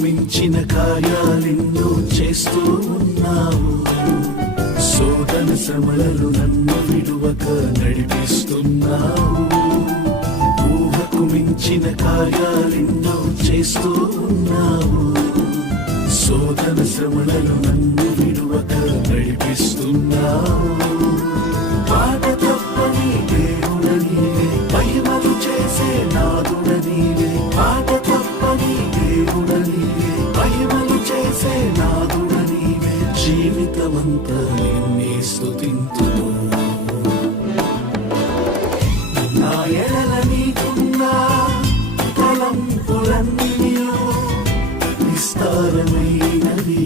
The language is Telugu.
మించిన కార్యాలెన్నో చేస్తూ ఉన్నావు. శోధన శ్రమలలో నన్ను విడువక నడిపిస్తున్నావు. ఊహకు మించిన కార్యాలెన్నో చేస్తూ ఉన్నావు. శోధన శ్రమలలో నన్ను విడువక నడిపిస్తున్నావు. మాట తప్పని దేవుడనీవే, మహిమలు చేసే నాదుడనీవే. మాట తప్పని దేవుడనీవే, మహిమలు చేసే నాదుడనీవే. జీవితమంతా నిన్నే స్తుతింతును. నా ఎడల నీకున్న తలంపులన్నీయు విస్తారమైనవి.